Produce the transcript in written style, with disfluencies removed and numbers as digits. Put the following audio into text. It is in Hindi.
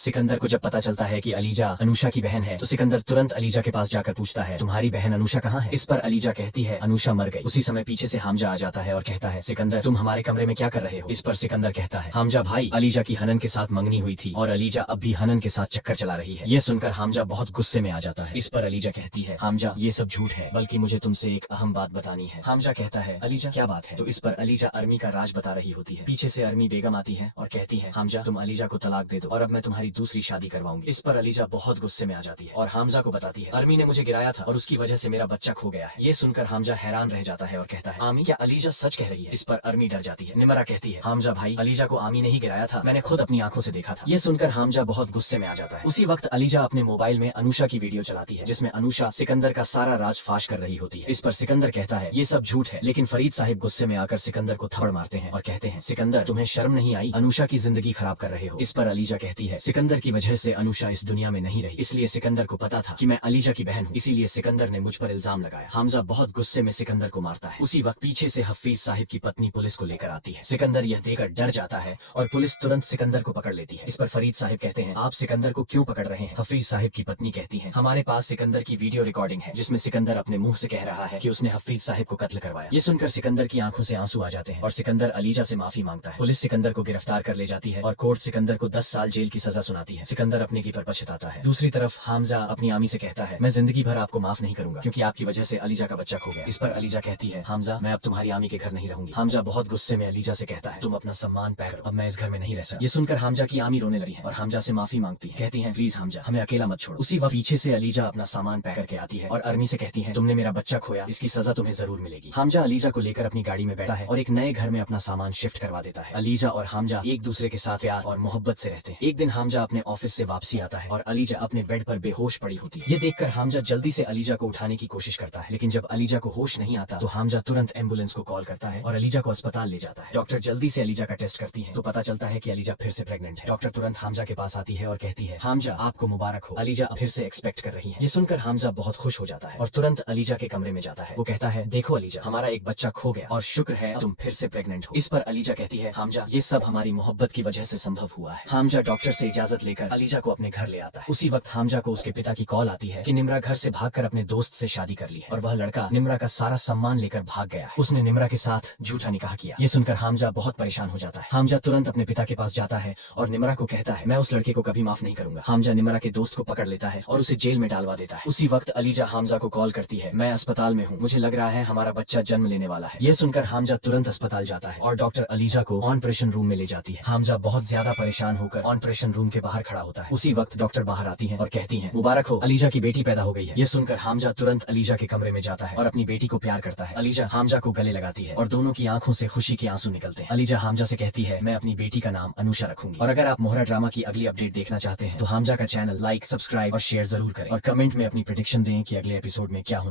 सिकंदर को जब पता चलता है कि अलीजा अनुषा की बहन है तो सिकंदर तुरंत अलीजा के पास जाकर पूछता है, तुम्हारी बहन अनुषा कहाँ है? इस पर अलीजा कहती है, अनुषा मर गई। उसी समय पीछे से हामजा आ जाता है और कहता है, सिकंदर तुम हमारे कमरे में क्या कर रहे हो? इस पर सिकंदर कहता है, हामजा भाई, अलीजा की हनन के साथ मंगनी हुई थी और अलीजा अब भी हनन के साथ चक्कर चला रही है। ये सुनकर हामजा बहुत गुस्से में आ जाता है। इस पर अलीजा कहती है, हामजा ये सब झूठ है, बल्कि मुझे तुमसे एक अहम बात बतानी है। हामजा कहता है, अलीजा क्या बात है? तो इस पर अलीजा अरमी का राज बता रही होती है। पीछे से अरमी बेगम आती है और कहती है, हामजा तुम अलीजा को तलाक दे दो और अब मैं तुम्हारी दूसरी शादी करवाऊंगी। इस पर अलीजा बहुत गुस्से में आ जाती है और हामजा को बताती है, अरमी ने मुझे गिराया था और उसकी वजह से मेरा बच्चा खो गया है। ये सुनकर हामजा हैरान रह जाता है और कहता है, आमी क्या अलीजा सच कह रही है? इस पर अरमी डर जाती है। निमरा कहती है, हामजा भाई, अलीजा को आमी ने ही गिराया था, मैंने खुद अपनी आंखों से देखा था। ये सुनकर हामजा बहुत गुस्से में आ जाता है। उसी वक्त अलीजा अपने मोबाइल में अनुषा की वीडियो चलाती है जिसमें अनुषा सिकंदर का सारा राज फाश कर रही होती है। इस पर सिकंदर कहता है, ये सब झूठ है, लेकिन फरीद साहिब गुस्से में आकर सिकंदर को थप्पड़ मारते हैं और कहते हैं, सिकंदर तुम्हें शर्म नहीं आई? अनुषा की जिंदगी खराब कर रहे हो। इस पर अलीजा कहती है, सिकंदर की वजह से अनुषा इस दुनिया में नहीं रही, इसलिए सिकंदर को पता था कि मैं अलीजा की बहन हूँ, इसीलिए सिकंदर ने मुझ पर इल्जाम लगाया। हामजा बहुत गुस्से में सिकंदर को मारता है। उसी वक्त पीछे से हफीज साहिब की पत्नी पुलिस को लेकर आती है। सिकंदर यह देखकर डर जाता है और पुलिस तुरंत सिकंदर को पकड़ लेती है। इस पर फरीद साहिब कहते हैं, आप सिकंदर को क्यों पकड़ रहे हैं? हफीज साहिब की पत्नी कहती है, हमारे पास सिकंदर की वीडियो रिकॉर्डिंग है जिसमें सिकंदर अपने मुंह से कह रहा है कि उसने हफीज साहिब को कत्ल करवाया। ये सुनकर सिकंदर की आंखों से आंसू आ जाते हैं और सिकंदर अलीजा से माफी मांगता है। पुलिस सिकंदर को गिरफ्तार कर ले जाती है और कोर्ट सिकंदर को 10 साल जेल की सजा सुनाती है। सिकंदर अपने की पर पछताता है। दूसरी तरफ हामजा अपनी आमी से कहता है, मैं जिंदगी भर आपको माफ नहीं करूंगा क्योंकि आपकी वजह से अलीजा का बच्चा खो गया। इस पर अलीजा कहती है, हामजा मैं अब तुम्हारी आमी के घर नहीं रहूंगी। हामजा बहुत गुस्से में अलीजा से कहता है, तुम अपना सम्मान पैक करो, अब मैं इस घर में नहीं रह सकता। ये सुनकर हामजा की आमी रोने लगी है और हामजा से माफी मांगती है। कहती है, प्लीज हामजा हमें अकेला मत छोड़ो। उसी वक्त पीछे से अलीजा अपना सामान पैक करके आती है और अरमी से कहती है, तुमने मेरा बच्चा खोया, इसकी सजा तुम्हें जरूर मिलेगी। हामजा अलीजा को लेकर अपनी गाड़ी में बैठा है और एक नए घर में अपना सामान शिफ्ट करवा देता है। अलीजा और हामजा एक दूसरे के साथ प्यार और मोहब्बत से रहते हैं। एक दिन हामजा अपने ऑफिस से वापसी आता है और अलीजा अपने बेड पर बेहोश पड़ी होती है। ये देखकर हामजा जल्दी से अलीजा को उठाने की कोशिश करता है, लेकिन जब अलीजा को होश नहीं आता तो हामजा तुरंत एम्बुलेंस को कॉल करता है और अलीजा को अस्पताल ले जाता है। डॉक्टर जल्दी से अलीजा का टेस्ट करती है तो पता चलता है कि अलीजा फिर से प्रेग्नेंट है। डॉक्टर तुरंत हामजा के पास आती है और कहती है, हामजा आपको मुबारक हो, अलीजा फिर से एक्सपेक्ट कर रही है। ये सुनकर हामजा बहुत खुश हो जाता है और तुरंत अलीजा के कमरे में जाता है। वो कहता है, देखो अलीजा, हमारा एक बच्चा खो गया और शुक्र है तुम फिर से प्रेग्नेंट हो। इस पर अलीजा कहती है, हामजा ये सब हमारी मोहब्बत की वजह से संभव हुआ है। हामजा डॉक्टर से इजाजत लेकर अलीजा को अपने घर ले आता है। उसी वक्त हामजा को उसके पिता की कॉल आती है कि निम्रा घर से भागकर अपने दोस्त से शादी कर ली है और वह लड़का निम्रा का सारा सम्मान लेकर भाग गया है। उसने निम्रा के साथ झूठा निकाह किया। ये सुनकर हामजा बहुत परेशान हो जाता है। हामजा तुरंत अपने पिता के पास जाता है और निम्रा को कहता है, मैं उस लड़के को कभी माफ नहीं करूंगा। हामजा निम्रा के दोस्त को पकड़ लेता है और उसे जेल में डालवा देता है। उसी वक्त अलीजा हामजा को कॉल करती है, मैं अस्पताल में हूँ, मुझे लग रहा है हमारा बच्चा जन्म लेने वाला है। ये सुनकर हामजा तुरंत अस्पताल जाता है और डॉक्टर अलीजा को ऑपरेशन रूम में ले जाती है। हामजा बहुत ज्यादा परेशान होकर ऑपरेशन रूम के बाहर खड़ा होता है। उसी वक्त डॉक्टर बाहर आती है और कहती है, मुबारक हो, अलीजा की बेटी पैदा हो गई है। ये सुनकर हामजा तुरंत अलीजा के कमरे में जाता है और अपनी बेटी को प्यार करता है। अलीजा हामजा को गले लगाती है और दोनों की आंखों से खुशी के आंसू निकलते हैं। अलीजा हामजा से कहती है, मैं अपनी बेटी का नाम अनुषा रखूंगी। और अगर आप मोहरा ड्रामा की अगली अपडेट देखना चाहते हैं तो हामजा का चैनल लाइक, सब्सक्राइब और शेयर जरूर करें और कमेंट में अपनी प्रेडिक्शन दें कि अगले एपिसोड में क्या होने